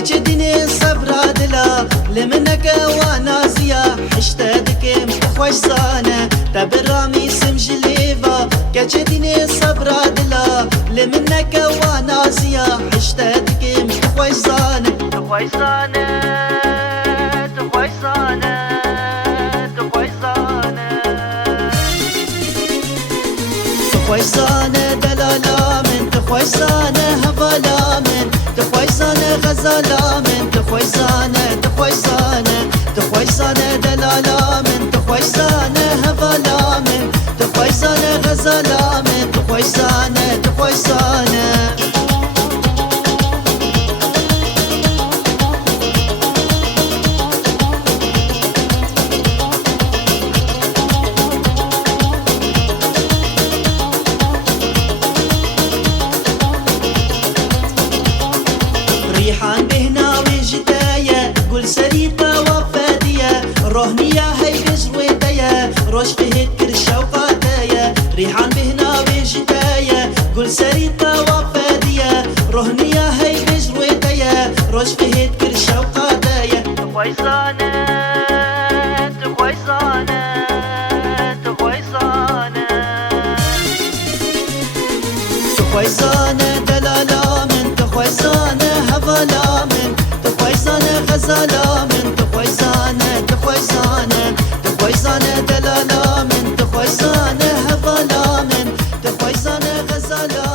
كجدني صبرا دلا لمنك ونازيا حشتادك متخوش زانه تبرامي سمجليفا كجدني صبرا دلا لمنك ونازيا حشتادك متخوش زانه تخوش زانه تخوش زانه تخوش زانه تخوش زانه دلالا من تخوش زانه هفالا من تخوش زانه غزالا من تخوش زانه تخوش زانه تخوش زانه دلالا من تخوش زانه هفالا من تخوش زانه غزالا من تخوش زانه تخوش زانه ريحان بهنا وجدايا قول سريطة وفادية روحنية هي بجرويدايا روش فهد كرشا وقادايا ريحان بهنا وجدايا قول سريطة وفادية روحنية هي بجرويدايا روش فهد كرشا وقادايا تخويزانة تخويزانة تخويزانة تخويزانة دلالا من تخويزانة هفالا من تخويزانة غزالا من تخويزانة تخويزانة تخويزانة دلالا من تخويزانة هفالا من تخويزانة غزالا